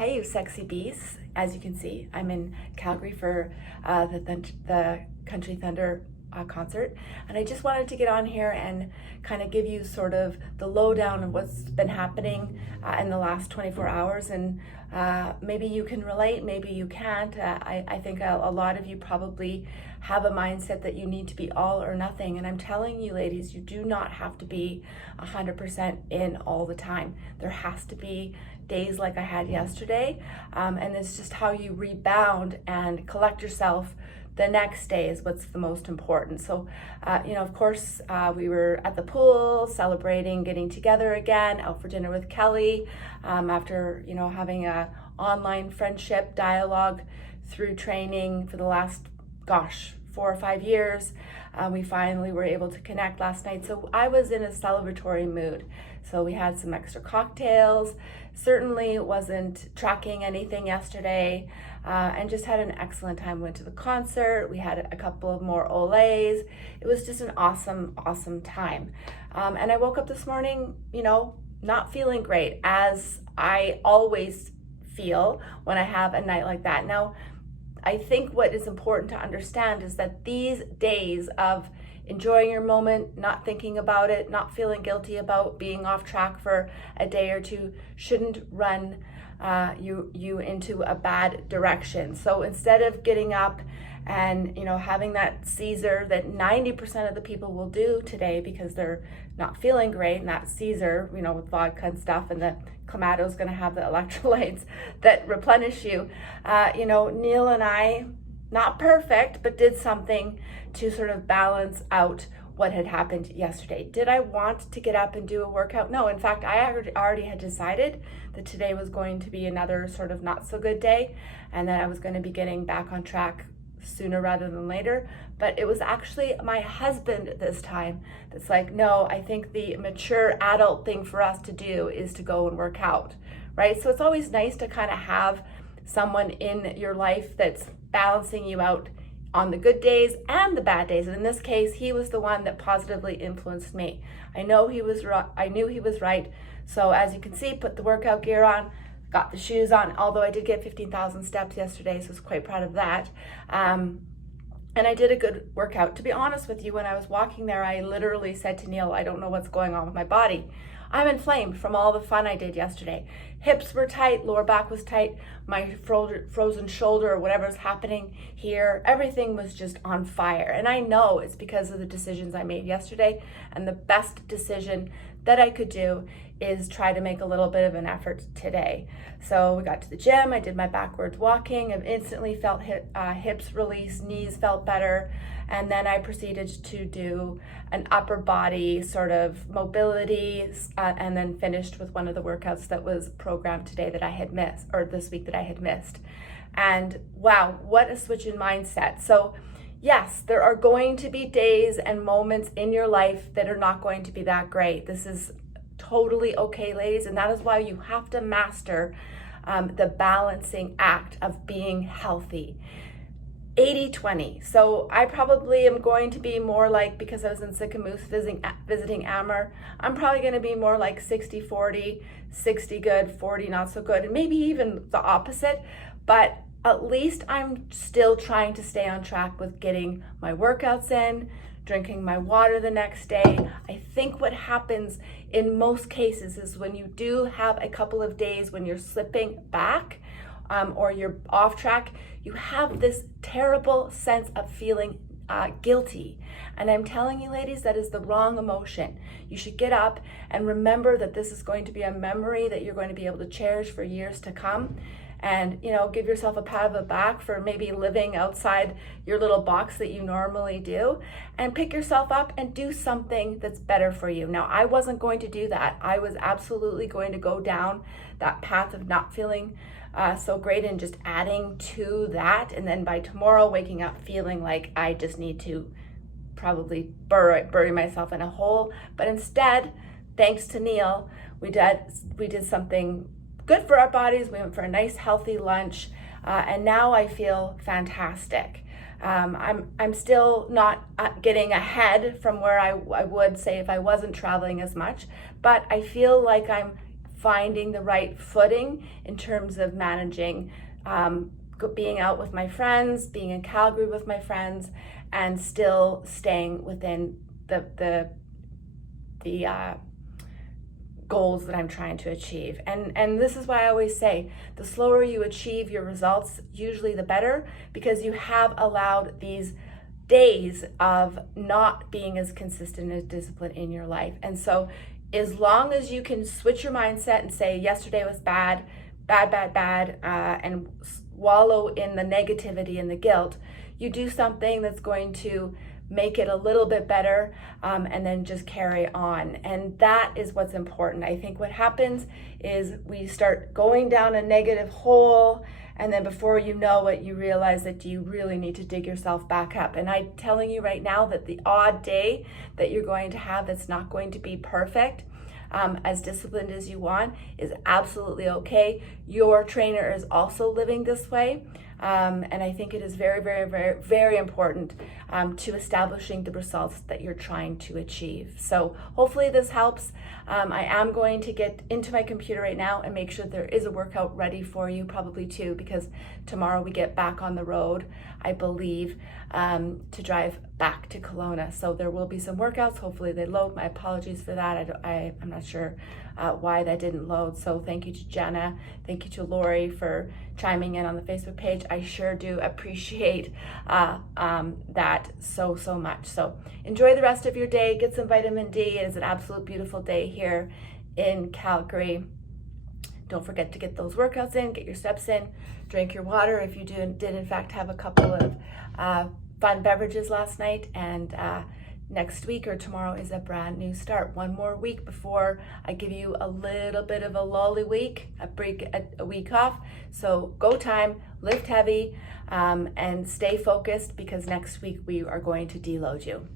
Hey, you sexy bees. As you can see, I'm in Calgary for the Country Thunder concert. And I just wanted to get on here and kind of give you sort of the lowdown of what's been happening in the last 24 hours. And maybe you can relate, maybe you can't. I think a lot of you probably have a mindset that you need to be all or nothing. And I'm telling you, ladies, you do not have to be 100% in all the time. There has to be days like I had yesterday. And it's just how you rebound and collect yourself the next day is what's the most important. So, of course, we were at the pool celebrating getting together again, out for dinner with Kelly, after, having a online friendship dialogue through training for the last, 4 or 5 years. We finally were able to connect last night. So I was in a celebratory mood. So we had some extra cocktails, certainly wasn't tracking anything yesterday, and just had an excellent time. Went to the concert. We had a couple of more Olays. It was just an awesome, awesome time. And I woke up this morning, not feeling great, as I always feel when I have a night like that. Now, I think what is important to understand is that these days of enjoying your moment, not thinking about it, not feeling guilty about being off track for a day or two, shouldn't run you into a bad direction. So instead of getting up and having that Caesar that 90% of the people will do today because they're not feeling great, and that Caesar, with vodka and stuff, and the Clamato is going to have the electrolytes that replenish you. Neil and I, not perfect, but did something to sort of balance out what had happened yesterday. Did I want to get up and do a workout? No, in fact, I already had decided that today was going to be another sort of not so good day, and that I was going to be getting back on track sooner rather than later. But it was actually my husband this time that's like, no, I think the mature adult thing for us to do is to go and work out, right? So it's always nice to kind of have someone in your life that's balancing you out on the good days and the bad days. And in this case, he was the one that positively influenced me. I knew he was right. So as you can see, put the workout gear on, got the shoes on, although I did get 15,000 steps yesterday, so I was quite proud of that. And I did a good workout. To be honest with you, when I was walking there, I literally said to Neil, I don't know what's going on with my body. I'm inflamed from all the fun I did yesterday. Hips were tight, lower back was tight, my frozen shoulder, or whatever's happening here, everything was just on fire. And I know it's because of the decisions I made yesterday, and the best decision that I could do is try to make a little bit of an effort today. So we got to the gym, I did my backwards walking, and instantly felt hips release, knees felt better, and then I proceeded to do an upper body sort of mobility, and then finished with one of the workouts that was programmed today that I had missed, or this week that I had missed. And wow, what a switch in mindset. So yes, there are going to be days and moments in your life that are not going to be that great. This is totally okay, ladies, and that is why you have to master the balancing act of being healthy. 80-20. So I probably am going to be more like, because I was in Sycamoose visiting Amber, I'm probably going to be more like 60-40, 60 good, 40 not so good, and maybe even the opposite. But at least I'm still trying to stay on track with getting my workouts in, drinking my water the next day. I think what happens in most cases is when you do have a couple of days when you're slipping back, or you're off track, you have this terrible sense of feeling guilty. And I'm telling you, ladies, that is the wrong emotion. You should get up and remember that this is going to be a memory that you're going to be able to cherish for years to come. And, give yourself a pat on the back for maybe living outside your little box that you normally do, and pick yourself up and do something that's better for you. Now, I wasn't going to do that. I was absolutely going to go down that path of not feeling so great and just adding to that. And then by tomorrow, waking up feeling like I just need to probably bury myself in a hole. But instead, thanks to Neil, we did something good for our bodies. We went for a nice healthy lunch, and now I feel fantastic. I'm still not getting ahead from where I would say if I wasn't traveling as much, but I feel like I'm finding the right footing in terms of managing being out with my friends, being in Calgary with my friends, and still staying within the goals that I'm trying to achieve. And this is why I always say, the slower you achieve your results, usually the better, because you have allowed these days of not being as consistent as disciplined in your life. And so as long as you can switch your mindset and say, yesterday was bad, and wallow in the negativity and the guilt, you do something that's going to make it a little bit better, and then just carry on. And that is what's important. I think what happens is we start going down a negative hole, and then before you know it, you realize that you really need to dig yourself back up. And I'm telling you right now that the odd day that you're going to have that's not going to be perfect, as disciplined as you want, is absolutely okay. Your trainer is also living this way. And I think it is very, very, very, very important to establishing the results that you're trying to achieve. So hopefully this helps. I am going to get into my computer right now and make sure there is a workout ready for you, probably too, because tomorrow we get back on the road, I believe, to drive back to Kelowna. So there will be some workouts. Hopefully they load. My apologies for that. I'm not sure why that didn't load. So thank you to Jenna. Thank you to Lori for chiming in on the Facebook page. I sure do appreciate that so much. So enjoy the rest of your day. Get some vitamin D. It is an absolute beautiful day here in Calgary. Don't forget to get those workouts in, get your steps in, drink your water if you did in fact have a couple of fun beverages last night. And next week or tomorrow is a brand new start. One more week before I give you a little bit of a lolly week, a week off. So go time, lift heavy, and stay focused, because next week we are going to deload you.